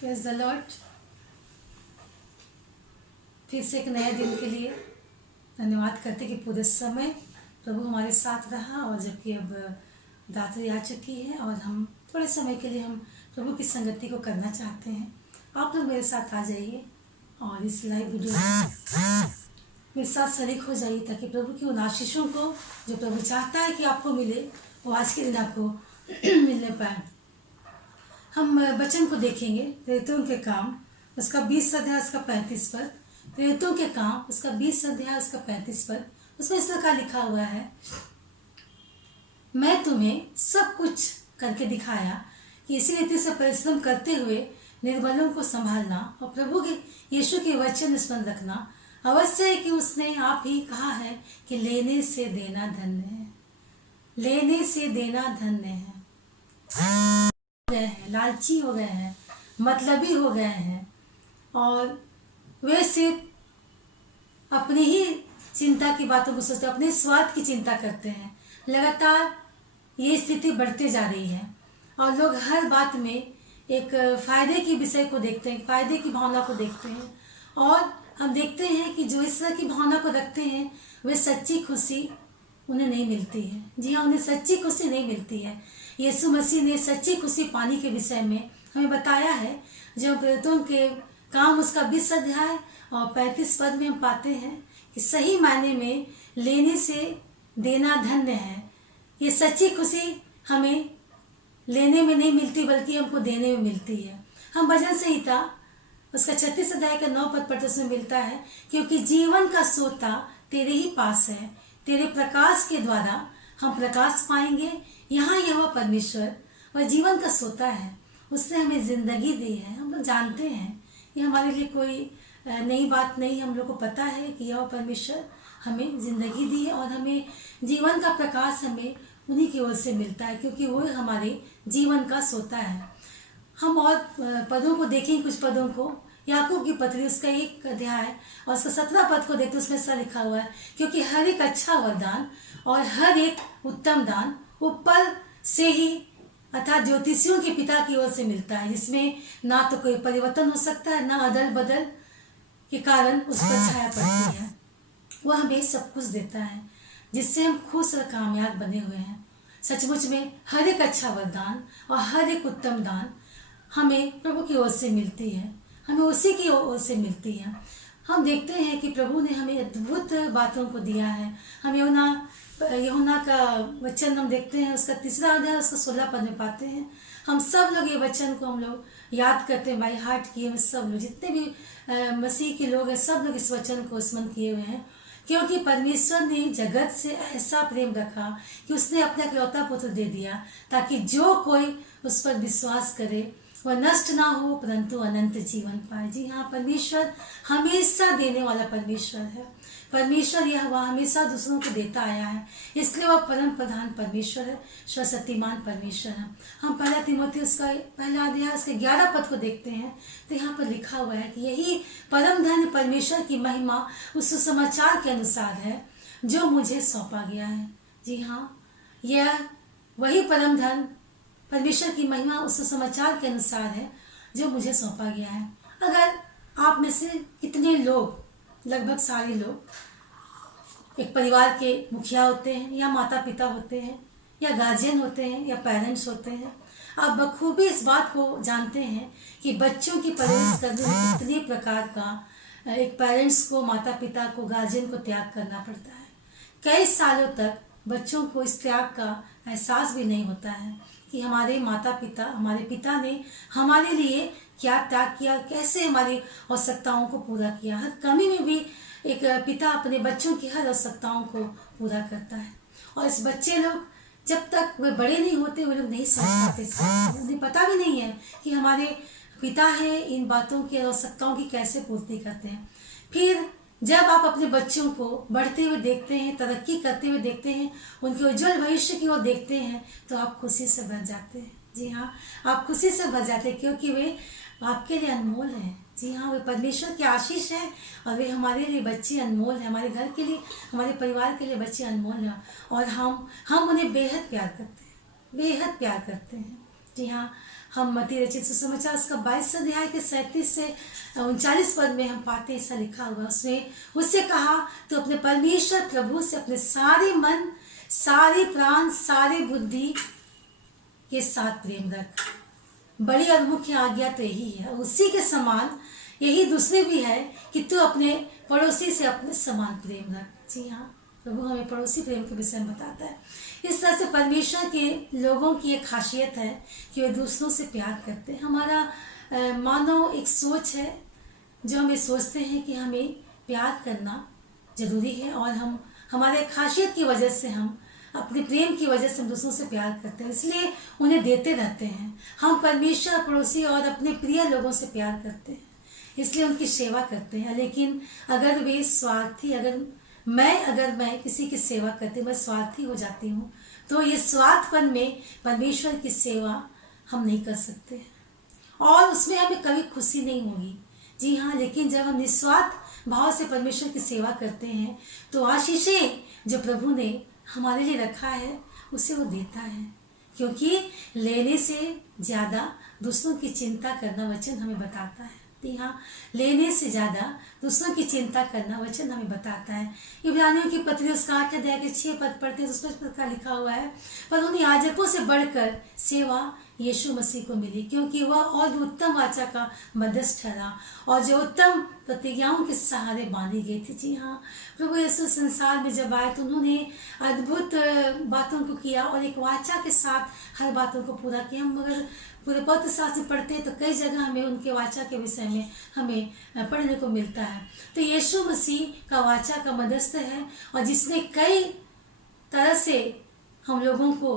Praise the Lord. फिर से एक नए दिन के लिए धन्यवाद करते कि पूरे समय प्रभु हमारे साथ रहा, और जबकि अब रात्रि आ चुकी है और हम थोड़े समय के लिए हम प्रभु की संगति को करना चाहते हैं। आप लोग मेरे साथ आ जाइए और इस लाइव वीडियो मेरे साथ शरीक हो जाइए, ताकि प्रभु की उन आशीषों को जो प्रभु चाहता है कि आपको मिले, वो आज के दिन आपको मिलने पाए। हम वचन को देखेंगे, प्रेरितों के काम उसका 20 अध्याय उसका 35 पद। प्रेरितों के काम उसका 20 अध्याय उसका 35 पद। उसमें इस प्रकार लिखा हुआ है, मैं तुम्हें सब कुछ करके दिखाया कि इसी रीति से परिश्रम करते हुए निर्बलों को संभालना और प्रभु के यीशु के वचन स्मरण रखना। अवश्य है कि उसने आप ही कहा है कि लेने से देना धन्य है, लेने से देना धन्य है। गए हैं, लालची हो गए हैं, मतलबी हो गए हैं, और वे सिर्फ अपनी ही चिंता की बातों को सोचते, अपने स्वार्थ की चिंता करते हैं। लगातार ये स्थिति बढ़ते जा रही है और लोग हर बात में एक फायदे की विषय को देखते हैं, फायदे की भावना को देखते हैं, और हम देखते हैं कि जो इस तरह की भावना को रखते हैं वे सच्ची खुशी उन्हें नहीं मिलती है। जी हाँ, उन्हें सच्ची खुशी नहीं मिलती है। यीशु मसीह ने सच्ची खुशी पाने के विषय में हमें बताया है। जो प्रेरितों के काम उसका 20 अध्याय और 35 पद में हम पाते हैं कि सही मायने में लेने से देना धन्य है। ये सच्ची खुशी हमें लेने में नहीं मिलती, बल्कि हमको देने में मिलती है। हम भजन संहिता उसका 36 अध्याय का 9 पद पढ़ते उसमें मिलता है, क्योंकि जीवन का सोता तेरे ही पास है, तेरे प्रकाश के द्वारा हम प्रकाश पाएंगे। यहाँ यह परमेश्वर वह जीवन का सोता है, उसने हमें जिंदगी दी है। हम लोग जानते हैं, ये हमारे लिए कोई नई बात नहीं। हम लोग को पता है कि यह परमेश्वर हमें जिंदगी दी है और हमें जीवन का प्रकाश हमें उन्हीं की ओर से मिलता है, क्योंकि वो हमारे जीवन का सोता है। हम और पदों को देखें, कुछ पदों को। याकूब की पत्री उसका 1 अध्याय और उसका 17 पद को देखते उसमें ऐसा लिखा हुआ है, क्योंकि हर एक अच्छा वरदान और हर एक उत्तम दान ऊपर से ही अर्थात ज्योतिषियों के पिता की ओर से मिलता है, जिसमें ना तो कोई परिवर्तन हो सकता है, ना अदल बदल के कारण उस पर छाया पड़ती है। वह हमें सब कुछ देता है जिससे हम खुश और कामयाब बने हुए हैं। सचमुच में हर एक अच्छा वरदान और हर एक उत्तम दान हमें प्रभु की ओर से मिलती है, हमें उसी की ओर से मिलती है। हम देखते हैं कि प्रभु ने हमें अद्भुत बातों को दिया है। हम यूहन्ना का वचन हम देखते हैं, उसका 3 अध्याय उसका 16 पद में पाते हैं। हम सब लोग ये वचन को हम लोग याद करते हैं, बाई हार्ट किए हुए सब लोग, जितने भी मसीह के लोग हैं, सब लोग इस वचन को स्मरण किए हुए हैं। क्योंकि परमेश्वर ने जगत से ऐसा प्रेम रखा कि उसने अपना इकलौता पुत्र दे दिया, ताकि जो कोई उस पर विश्वास करे वह नष्ट ना हो परंतु अनंत जीवन पाए। जी हाँ, परमेश्वर हमेशा देने वाला परमेश्वर है। परमेश्वर यह वह हमेशा दूसरों को देता आया है, इसलिए वह परम प्रधान परमेश्वर है, सर्वशक्तिमान परमेश्वर है। हम 1 तीमुथियुस उसका 1 अध्याय उसके 11 पद को देखते हैं, तो यहाँ पर लिखा हुआ है कि यही परम धन परमेश्वर की महिमा उस सुसमाचार के अनुसार है जो मुझे सौंपा गया है। जी हाँ, यह वही परम धन परमेश्वर की महिमा उस समाचार के अनुसार है जो मुझे सौंपा गया है। अगर आप में से कितने लोग, लगभग सारे लोग एक परिवार के मुखिया होते हैं, या माता पिता होते हैं, या गार्जियन होते हैं, या पेरेंट्स होते हैं, आप बखूबी इस बात को जानते हैं कि बच्चों की परवरिश करने में कितने प्रकार का एक पेरेंट्स को, माता पिता को, गार्जियन को त्याग करना पड़ता है। कई सालों तक बच्चों को इस त्याग का एहसास भी नहीं होता है कि हमारे माता पिता, हमारे पिता ने हमारे लिए क्या त्याग किया, कैसे हमारी आवश्यकताओं को पूरा किया। हर कमी में भी एक पिता अपने बच्चों की हर आवश्यकताओं को पूरा करता है। और इस बच्चे लोग जब तक वे बड़े नहीं होते वो लोग नहीं समझ पाते, उन्हें पता भी नहीं है कि हमारे पिता हैं इन बातों की, आवश्यकताओं की कैसे पूर्ति करते हैं। फिर जब आप अपने बच्चों को बढ़ते हुए देखते हैं, तरक्की करते हुए देखते हैं, उनके उज्जवल भविष्य की ओर देखते हैं, तो आप खुशी से भर जाते हैं। जी हाँ, आप खुशी से भर जाते हैं, क्योंकि वे आपके लिए अनमोल हैं। जी हाँ, वे परमेश्वर की आशीष है और वे हमारे लिए बच्चे अनमोल है। हमारे घर के लिए, हमारे परिवार के लिए बच्चे अनमोल हैं, और हम उन्हें बेहद प्यार करते हैं, बेहद प्यार करते हैं। जी हाँ, हम मत्ती रचित सुसमाचार उसका 22 अध्याय के 37 से 39 पद में हम पाते ऐसा लिखा हुआ, उसमें उससे कहा तो अपने परमेश्वर प्रभु से अपने सारे मन, सारे प्राण, सारे बुद्धि के साथ प्रेम रख। बड़ी और मुख्य आज्ञा तो यही है। उसी के समान यही दूसरी भी है कि तू अपने पड़ोसी से अपने समान प्रेम रख। जी हाँ, प्रभु हमें पड़ोसी प्रेम के विषय में बताता है। इस तरह से परमेश्वर के लोगों की एक खासियत है कि वे दूसरों से प्यार करते हैं। हमारा मानव एक सोच है जो हमें सोचते हैं कि हमें प्यार करना जरूरी है, और हम हमारे खासियत की वजह से, हम अपने प्रेम की वजह से हम दूसरों से प्यार करते हैं, इसलिए उन्हें देते रहते हैं। हम परमेश्वर, पड़ोसी और अपने प्रिय लोगों से प्यार करते हैं, इसलिए उनकी सेवा करते हैं। लेकिन अगर वे स्वार्थी, अगर मैं किसी की सेवा करती, मैं स्वार्थी हो जाती हूँ, तो ये स्वार्थपन में परमेश्वर की सेवा हम नहीं कर सकते और उसमें हमें कभी खुशी नहीं होगी। जी हाँ, लेकिन जब हम निस्वार्थ भाव से परमेश्वर की सेवा करते हैं तो आशीषें जो प्रभु ने हमारे लिए रखा है उसे वो देता है, क्योंकि लेने से ज्यादा दूसरों की चिंता करना वचन हमें बताता है। हाँ, लेने से ज्यादा दूसरों की चिंता करना वचन हमें बताता है। इब्रानियों की पत्री उसका 8 अध्याय के 6 पद पढ़ते हैं, उसमें का लिखा हुआ है, पर उन याजकों से बढ़कर सेवा यीशु मसीह को मिली, क्योंकि वह और भी उत्तम वाचा का मध्यस्थ ठहरा और जो उत्तम प्रतिज्ञाओं के सहारे बांधी गई थी। जी हाँ, प्रभु यीशु संसार में जब आए तो उन्होंने अद्भुत बातों को किया और एक वाचा के साथ हर बातों को पूरा किया। हम अगर पूरे पवित्र शास्त्र पढ़ते हैं तो कई जगह हमें उनके वाचा के विषय में हमें पढ़ने को मिलता है। तो यीशु मसीह का वाचा का मध्यस्थ है और जिसने कई तरह से हम लोगों को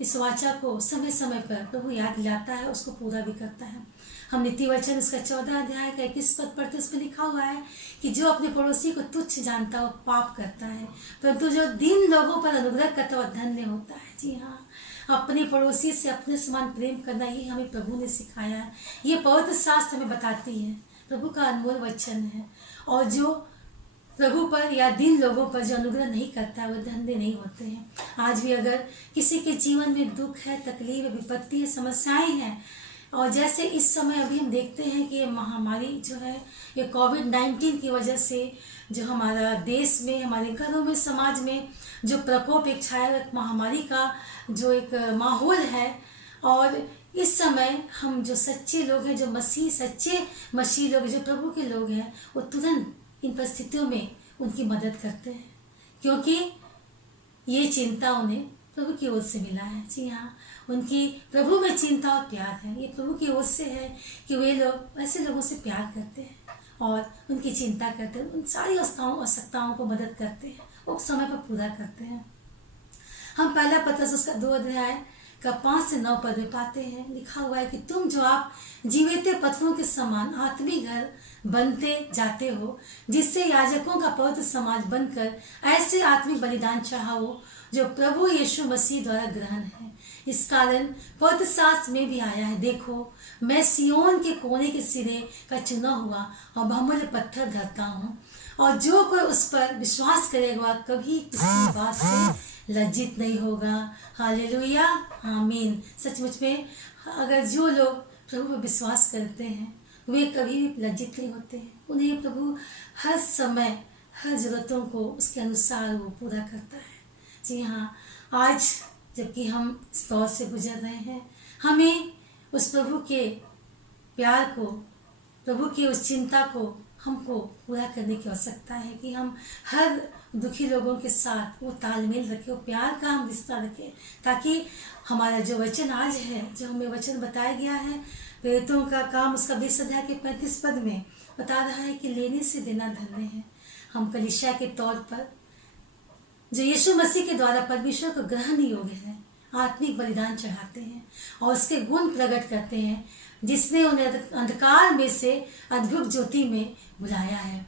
इस वाचा को समय समय पर प्रभु याद दिलाता है, उसको पूरा भी करता है। हम नीति वचन इसका 14 अध्याय का 21 पद पढ़ते, उसमें लिखा हुआ है कि जो अपने पड़ोसी को तुच्छ जानता है वो पाप करता है, परंतु जो दीन लोगों पर अनुग्रह करता है वह धन्य होता है। जी हाँ, अपने पड़ोसी से अपने समान प्रेम करना ये हमें प्रभु ने सिखाया है। ये पवित्र शास्त्र हमें बताती है, प्रभु का अनमोल वचन है। और जो प्रभु पर या दीन लोगों पर जो अनुग्रह नहीं करता वो धन्य नहीं होते हैं। आज भी अगर किसी के जीवन में दुख है, तकलीफ है, विपत्ति है, समस्याएं हैं, और जैसे इस समय अभी हम देखते हैं कि ये महामारी जो है, ये कोविड-19 की वजह से जो हमारा देश में, हमारे घरों में, समाज में जो प्रकोप एक छाया, एक महामारी का जो एक माहौल है, और इस समय हम जो सच्चे लोग हैं, जो सच्चे मसीह लोग, जो प्रभु के लोग हैं, वो तुरंत इन परिस्थितियों में उनकी मदद करते हैं, क्योंकि ये चिंता उन्हें प्रभु की ओर से मिला है। जी हाँ, उनकी प्रभु में चिंता और प्यार है। ये प्रभु की ओर से है कि वे लोग ऐसे लोगों से प्यार करते हैं और उनकी चिंता करते हैं, उन सारी आवश्यकताओं को मदद करते हैं, वो समय पर पूरा करते हैं। हम पहला पत्रस उसका 2 अध्याय का 5 से 9 पद में पाते हैं, लिखा हुआ है कि तुम जो आप जीवित पत्थरों के समान आत्मिक घर बनते जाते हो, जिससे याजकों का पवित्र समाज बनकर ऐसे आत्मिक बलिदान चाहो जो प्रभु यीशु मसीह द्वारा ग्रहण है। इस कारण पवित्र शास्त्र में भी आया है, देखो मैं सियोन के कोने के सिरे का चुना हुआ और बहुमूल्य पत्थर धरता हूँ, और जो कोई उस पर विश्वास करेगा कभी किसी बात से लज्जित नहीं होगा। हालेलुया, आमीन। सचमुच में अगर जो लोग प्रभु पर विश्वास करते हैं वे कभी भी लज्जित नहीं होते हैं। उन्हें प्रभु हर समय हर जरूरतों को उसके अनुसार वो पूरा करता है। जी हाँ, आज जबकि हम इस दौर से गुजर रहे हैं, हमें उस प्रभु के प्यार को, प्रभु की उस चिंता को हमको पूरा करने की आवश्यकता है कि हम हर दुखी लोगों के साथ वो तालमेल रखें, वो प्यार का हम रिश्ता रखें, ताकि हमारा जो वचन आज है, जो हमें वचन बताया गया है प्रेरितों का काम उसका 20 अध्याय के 35 पद में बता रहा है कि लेने से देना धन्य है। हम कलीसिया के तौर पर जो यीशु मसीह के द्वारा परमेश्वर को ग्रहण योग्य है आत्मिक बलिदान चढ़ाते हैं और उसके गुण प्रकट करते हैं, जिसने उन्हें अंधकार में से अद्भुत ज्योति में बुलाया है।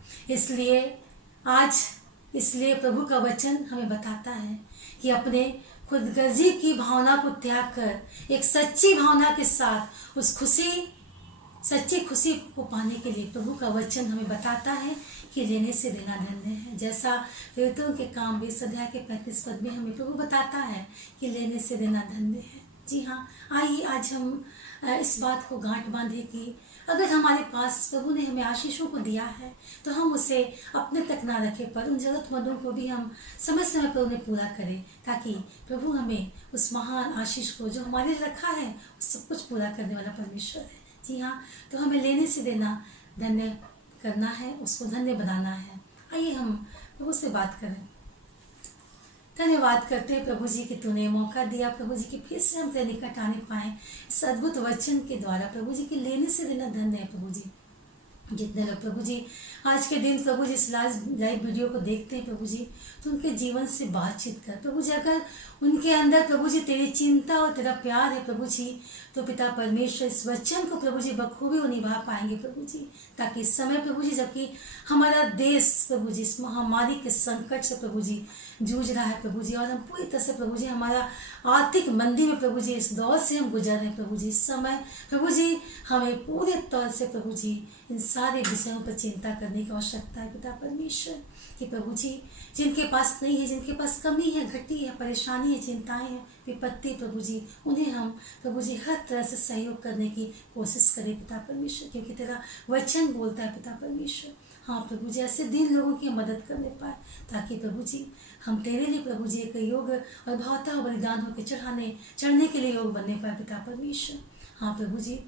इसलिए प्रभु का वचन हमें बताता है कि अपने खुदगर्जी की भावना को त्याग कर एक सच्ची भावना के साथ उस सच्ची खुशी को पाने के लिए प्रभु का वचन हमें बताता है कि लेने से देना धन्य है। जैसा प्रेरितों के काम 20 अध्याय के 35 पद में हमें प्रभु बताता है कि लेने से देना धन्य है। जी हाँ, आइए आज हम इस बात को गांठ बांधे कि अगर हमारे पास प्रभु ने हमें आशीषों को दिया है तो हम उसे अपने तक ना रखें, पर उन जरूरतमंदों को भी हम समय समय पर उन्हें पूरा करें, ताकि प्रभु हमें उस महान आशीष को जो हमारे लिए रखा है उस सब कुछ पूरा करने वाला परमेश्वर है। जी हाँ, तो हमें लेने से देना धन्य करना है, उसको धन्य बनाना है। आइए हम प्रभु से बात करें। धन्यवाद करते हैं प्रभु जी कि तूने मौका दिया प्रभु जी कि फिर से हम तेरे निकट आने पाए इस अद्भुत वचन के द्वारा प्रभु जी के लेने से देना धन्य है प्रभु जी। जितने लोग प्रभु जी आज के दिन प्रभु जी इस लाइव वीडियो को देखते हैं प्रभु जी, तो उनके जीवन से बातचीत कर प्रभु जी। अगर उनके अंदर प्रभु जी तेरी चिंता और तेरा प्यार है प्रभु जी, तो पिता परमेश्वर इस वचन को प्रभु जी बखूबी वो निभा पाएंगे प्रभु जी, ताकि इस समय प्रभु जी जबकि हमारा देश प्रभु जी इस महामारी के संकट से प्रभु जी जूझ रहा है प्रभु जी, और हम पूरी तरह से प्रभु जी हमारा आर्थिक मंदी में प्रभु जी इस दौर से हम गुजर रहे हैं प्रभु जी। इस समय प्रभु जी हमें पूरे तौर से प्रभु जी इन सारे विषयों पर चिंता करने की आवश्यकता है पिता परमेश्वर, कि प्रभु जी जिनके पास नहीं है, जिनके पास कमी है, घटी है, परेशानी है, चिंताएं हैं, विपत्ति प्रभु जी, उन्हें हम प्रभु जी हर तरह से सहयोग करने की कोशिश करें पिता परमेश्वर, क्योंकि तेरा वचन बोलता है पिता परमेश्वर। हाँ प्रभु जी, ऐसे दीन लोगों की मदद करने पाए, ताकि प्रभु जी हम तेरे लिए प्रभु जी एक योग और भावता बलिदान होकर चढ़ने के लिए योग बनने पाए पिता परमेश्वर। हाँ प्रभु जी,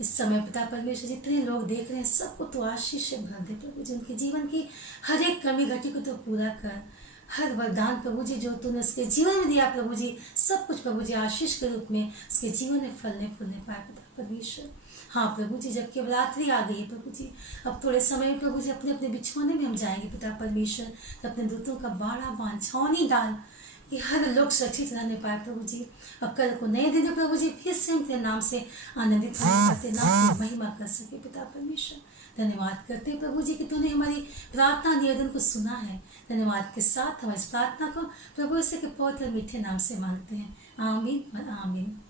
इस समय पिता परमेश्वर जितने लोग देख रहे हैं सबको तो आशीष से भर दे प्रभु जी, उनके जीवन की हर एक कमी घटी को तो पूरा कर, हर वरदान प्रभु जी जो तूने उसके जीवन में दिया प्रभु जी, सब कुछ प्रभु जी आशीष के रूप में उसके जीवन में फलने फूलने पाए पिता परमेश्वर। हाँ प्रभु जी, जबकि अब रात्रि आ गई है प्रभु जी, अब थोड़े समय में प्रभु जी अपने अपने बिछौने में हम जाएंगे पिता परमेश्वर, तो अपने दूतों का बाड़ा बांध छावनी डाल कि हर लोग सुरक्षित रहने पाए प्रभु जी। अब कल को नए दिन प्रभु जी फिर से हम तेरे नाम से आनंदित होते नाम की महिमा कर सके पिता परमेश्वर। धन्यवाद करते हैं प्रभु जी कि तूने हमारी प्रार्थना निवेदन को सुना है। धन्यवाद के साथ हम इस प्रार्थना को प्रभु से के पवित्र मीठे नाम से मांगते हैं, आमीन और आमीन।